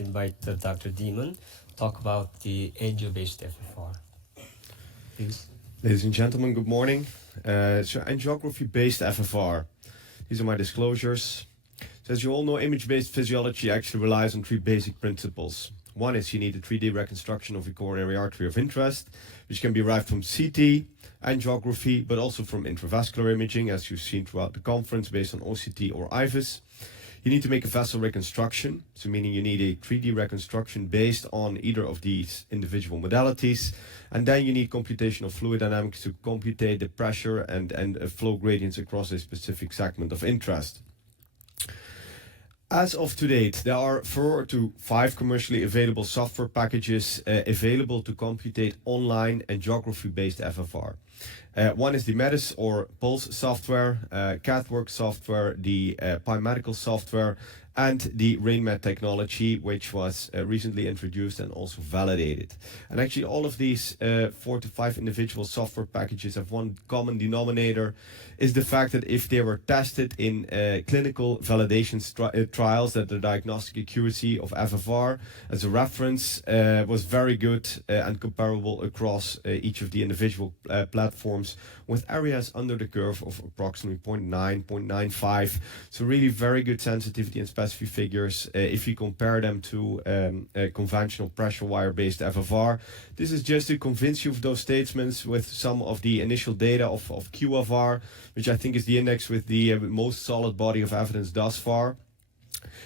to invite Dr. Daemen talk about the angio-based FFR. Please. Ladies and gentlemen, good morning. So angiography-based FFR. These are my disclosures. So as you all know, image-based physiology actually relies on three basic principles. One is you need a 3D reconstruction of a coronary artery of interest, which can be derived from CT, angiography, but also from intravascular imaging, as you've seen throughout the conference, based on OCT or IVUS. You need to make a vessel reconstruction, so meaning you need a 3D reconstruction based on either of these individual modalities. And then you need computational fluid dynamics to computate the pressure and flow gradients across a specific segment of interest. As of to date, there are 4 to 5 commercially available software packages available to computate online angiography-based FFR. One is the MEDIS or Pulse software, CATWorks software, the PyMedical software, and the RainMed technology, which was recently introduced and also validated. And actually all of these 4 to 5 individual software packages have one common denominator, is the fact that if they were tested in clinical validation trials, that the diagnostic accuracy of FFR as a reference was very good and comparable across each of the individual platforms, with areas under the curve of approximately 0.9, 0.95. So really very good sensitivity and specificity figures if you compare them to conventional pressure wire-based FFR. This is just to convince you of those statements with some of the initial data of QFR, which I think is the index with the most solid body of evidence thus far.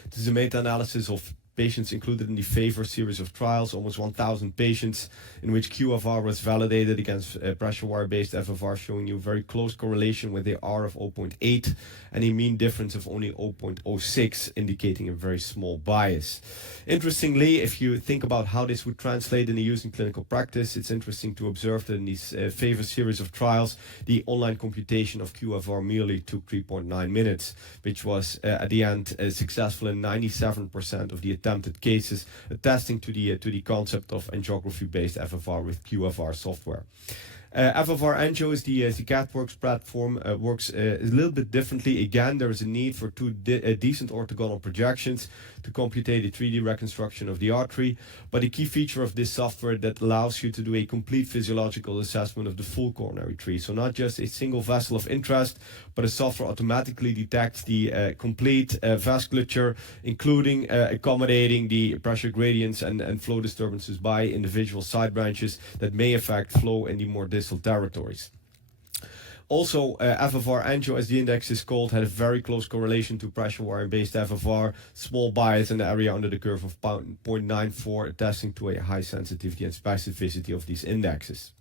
This is a meta-analysis of patients included in the FFR series of trials, almost 1,000 patients, in which QFR was validated against pressure wire-based FFR, showing you very close correlation with a R of 0.8 and a mean difference of only 0.06, indicating a very small bias. Interestingly, if you think about how this would translate in the use in clinical practice, it's interesting to observe that in these FFR series of trials, the online computation of QFR merely took 3.9 minutes, which was at the end successful in 97% of the attempted cases, attesting to the concept of angiography-based FFR with QFR software. FFR Angio is the CatWorks platform, works a little bit differently. Again, there is a need for two decent orthogonal projections to computate a 3D reconstruction of the artery, but a key feature of this software that allows you to do a complete physiological assessment of the full coronary tree. So not just a single vessel of interest, but the software automatically detects the complete vasculature, including accommodating the pressure gradients and flow disturbances by individual side branches that may affect flow in the more distal territories. Also, FFR Angio, as the index is called, had a very close correlation to pressure wire-based FFR, small bias in the area under the curve of 0.94, attesting to a high sensitivity and specificity of these indexes.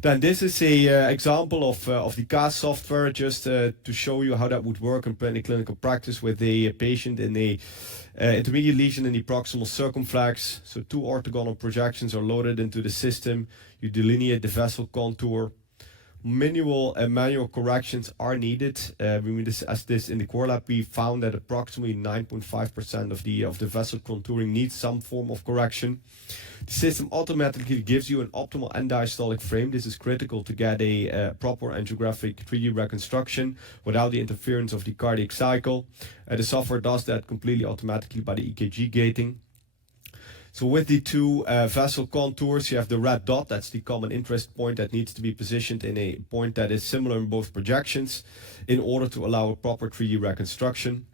Then this is a example of the CAS software, just to show you how that would work in clinical practice with a patient in a intermediate lesion in the proximal circumflex. So 2 orthogonal projections are loaded into the system. You delineate the vessel contour. Manual corrections are needed. When we discussed this in the core lab, we found that approximately 9.5% of the vessel contouring needs some form of correction. The system automatically gives you an optimal end diastolic frame. This is critical to get a proper angiographic 3D reconstruction without the interference of the cardiac cycle. The software does that completely automatically by the EKG gating. So with the 2 vessel contours, you have the red dot, that's the common interest point that needs to be positioned in a point that is similar in both projections in order to allow a proper 3D reconstruction.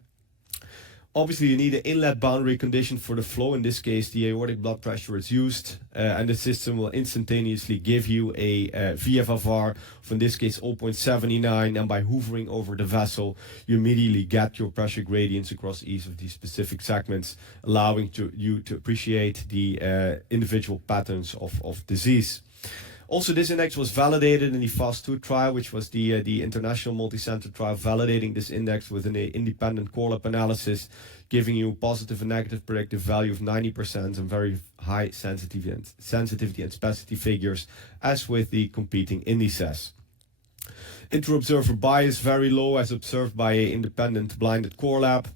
Obviously, you need an inlet boundary condition for the flow. In this case, the aortic blood pressure is used, and the system will instantaneously give you a VFFR of, in this case, 0.79, and by hovering over the vessel, you immediately get your pressure gradients across each of these specific segments, allowing you to appreciate the individual patterns of disease. Also, this index was validated in the FAST-2 trial, which was the international multi-center trial validating this index with an independent core lab analysis, giving you positive and negative predictive value of 90% and very high sensitivity and specificity figures, as with the competing indices. Inter-observer bias very low, as observed by an independent blinded core lab.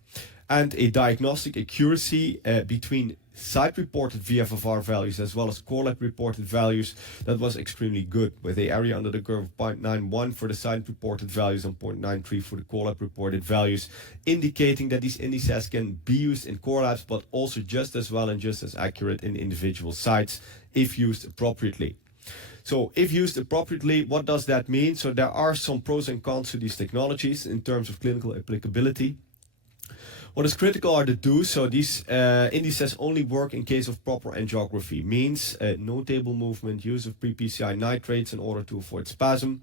and a diagnostic accuracy between site-reported VFFR values as well as core lab-reported values that was extremely good, with the area under the curve of 0.91 for the site-reported values and 0.93 for the core lab-reported values, indicating that these indices can be used in core labs, but also just as well and just as accurate in individual sites if used appropriately. So if used appropriately, what does that mean? So there are some pros and cons to these technologies in terms of clinical applicability. What is critical are the do's. So these indices only work in case of proper angiography. Means no table movement, use of pre-PCI nitrates in order to avoid spasm,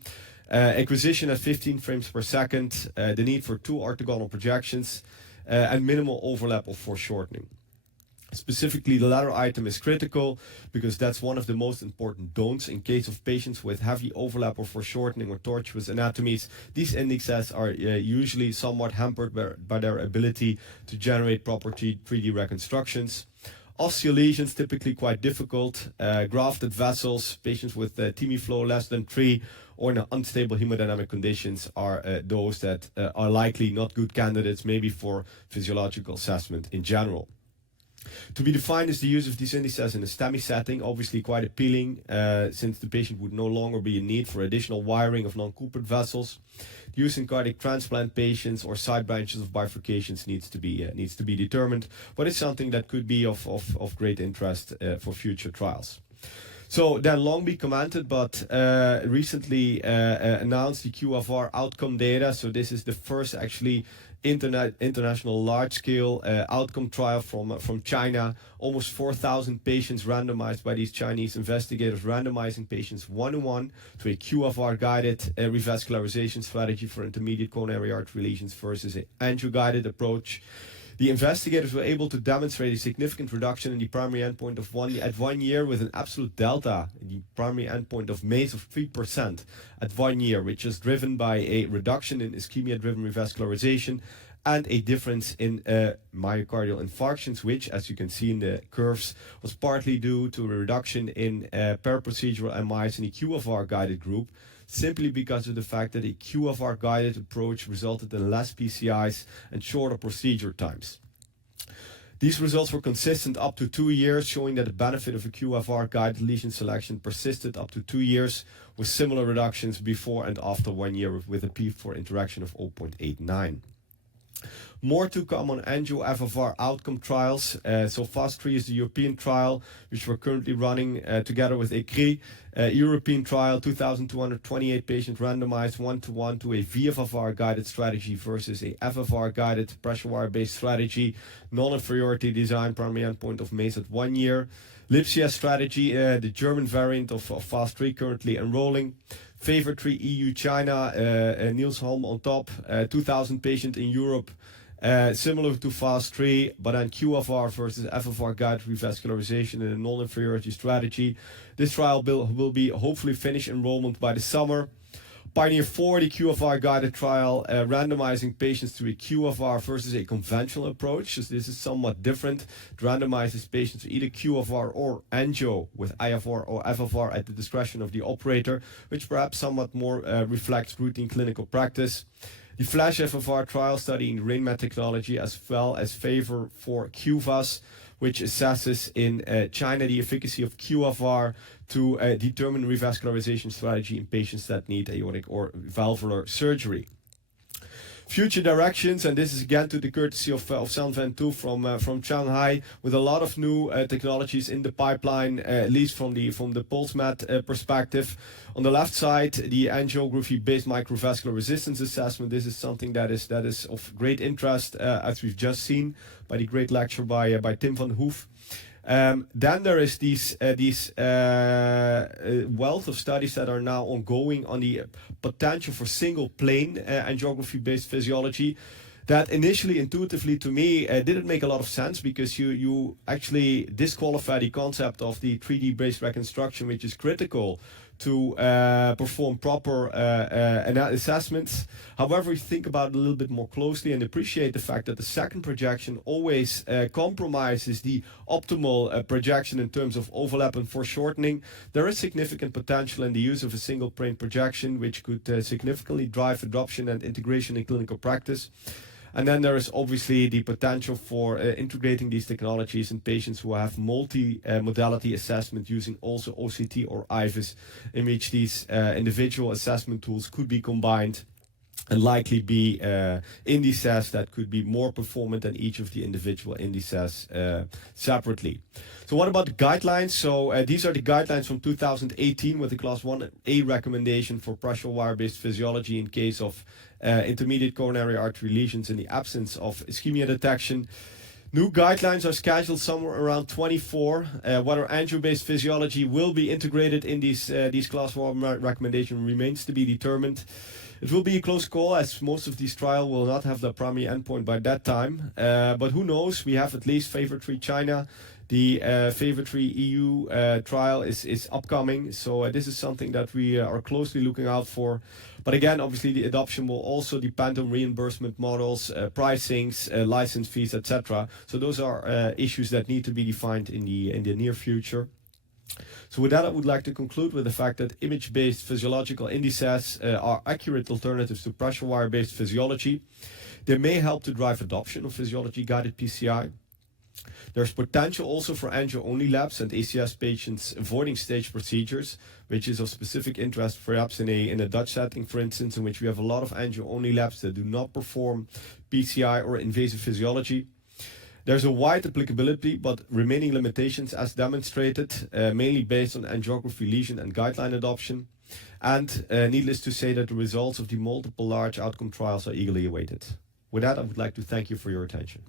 acquisition at 15 frames per second, the need for 2 orthogonal projections, and minimal overlap or foreshortening. Specifically, the latter item is critical because that's one of the most important don'ts in case of patients with heavy overlap or foreshortening or tortuous anatomies. These indexes are usually somewhat hampered by their ability to generate proper 3D reconstructions. Osteolesions, typically quite difficult. Grafted vessels, patients with TIMI flow less than 3 or in unstable hemodynamic conditions are those that are likely not good candidates maybe for physiological assessment in general. To be defined is the use of these indices in a STEMI setting, obviously quite appealing since the patient would no longer be in need for additional wiring of non-Coopered vessels. The use in cardiac transplant patients or side branches of bifurcations needs to be determined, but it's something that could be of great interest for future trials. So then long be commented, but recently announced the QFR outcome data. So this is the first actually international large-scale outcome trial from China. Almost 4,000 patients randomized by these Chinese investigators, randomizing patients 1-to-1 to a QFR-guided revascularization strategy for intermediate coronary artery lesions versus an angio-guided approach. The investigators were able to demonstrate a significant reduction in the primary endpoint at 1 year with an absolute delta in the primary endpoint of MACE of 3% at 1 year, which is driven by a reduction in ischemia-driven revascularization and a difference in myocardial infarctions, which, as you can see in the curves, was partly due to a reduction in paraprocedural MIs in the QFR-guided group, simply because of the fact that a QFR-guided approach resulted in less PCIs and shorter procedure times. These results were consistent up to 2 years, showing that the benefit of a QFR-guided lesion selection persisted up to 2 years, with similar reductions before and after 1 year with a P4 interaction of 0.89. More to come on angio-FFR outcome trials. So FAST-3 is the European trial, which we're currently running together with ECRI. European trial, 2,228 patients randomized 1-to-1 to a VFFR-guided strategy versus a FFR-guided pressure wire-based strategy. Non-inferiority design, primary endpoint of MACE at 1 year. LIPSIA strategy, the German variant of FAST-3 currently enrolling. Favor 3 EU China, Niels Holm on top, 2,000 patients in Europe. Similar to FAST-3, but then QFR versus FFR guided revascularization in a non-inferiority strategy. This trial will be hopefully finish enrollment by the summer. Pioneer 4, the QFR guided trial, randomizing patients to a QFR versus a conventional approach. So this is somewhat different. It randomizes patients to either QFR or angio with IFR or FFR at the discretion of the operator, which perhaps somewhat more reflects routine clinical practice. The FLASH FFR trial studying RainMed technology as well as Favor for QVAS, which assesses in China the efficacy of QFR to determine revascularization strategy in patients that need aortic or valvular surgery. Future directions, and this is again to the courtesy of San Van Tu from Shanghai, with a lot of new technologies in the pipeline, at least from the PulseMed perspective. On the left side, the angiography-based microvascular resistance assessment. This is something that is of great interest, as we've just seen by the great lecture by Tim van Hoof. Then there is these wealth of studies that are now ongoing on the potential for single plane angiography-based physiology. That initially, intuitively to me, didn't make a lot of sense because you actually disqualify the concept of the 3D-based reconstruction, which is critical to perform proper assessments. However, if you think about it a little bit more closely and appreciate the fact that the second projection always compromises the optimal projection in terms of overlap and foreshortening, there is significant potential in the use of a single plane projection, which could significantly drive adoption and integration in clinical practice. And then there is obviously the potential for integrating these technologies in patients who have multi-modality assessment using also OCT or IVUS, in which these individual assessment tools could be combined and likely be indices that could be more performant than each of the individual indices separately. So what about the guidelines? So these are the guidelines from 2018 with the Class 1A recommendation for pressure wire-based physiology in case of intermediate coronary artery lesions in the absence of ischemia detection. New guidelines are scheduled somewhere around 24. Whether angio-based physiology will be integrated in these Class 1 recommendations remains to be determined. It will be a close call, as most of these trials will not have the primary endpoint by that time. But who knows? We have at least Favor 3 China. The Favor 3 EU trial is upcoming. So this is something that we are closely looking out for. But again, obviously the adoption will also depend on reimbursement models, pricings, license fees, etc. So those are issues that need to be defined in the near future. So with that, I would like to conclude with the fact that image-based physiological indices are accurate alternatives to pressure wire-based physiology. They may help to drive adoption of physiology-guided PCI. There's potential also for angio-only labs and ACS patients avoiding stage procedures, which is of specific interest perhaps in a Dutch setting, for instance, in which we have a lot of angio-only labs that do not perform PCI or invasive physiology. There's a wide applicability, but remaining limitations as demonstrated, mainly based on angiography lesion and guideline adoption. And needless to say that the results of the multiple large outcome trials are eagerly awaited. With that, I would like to thank you for your attention.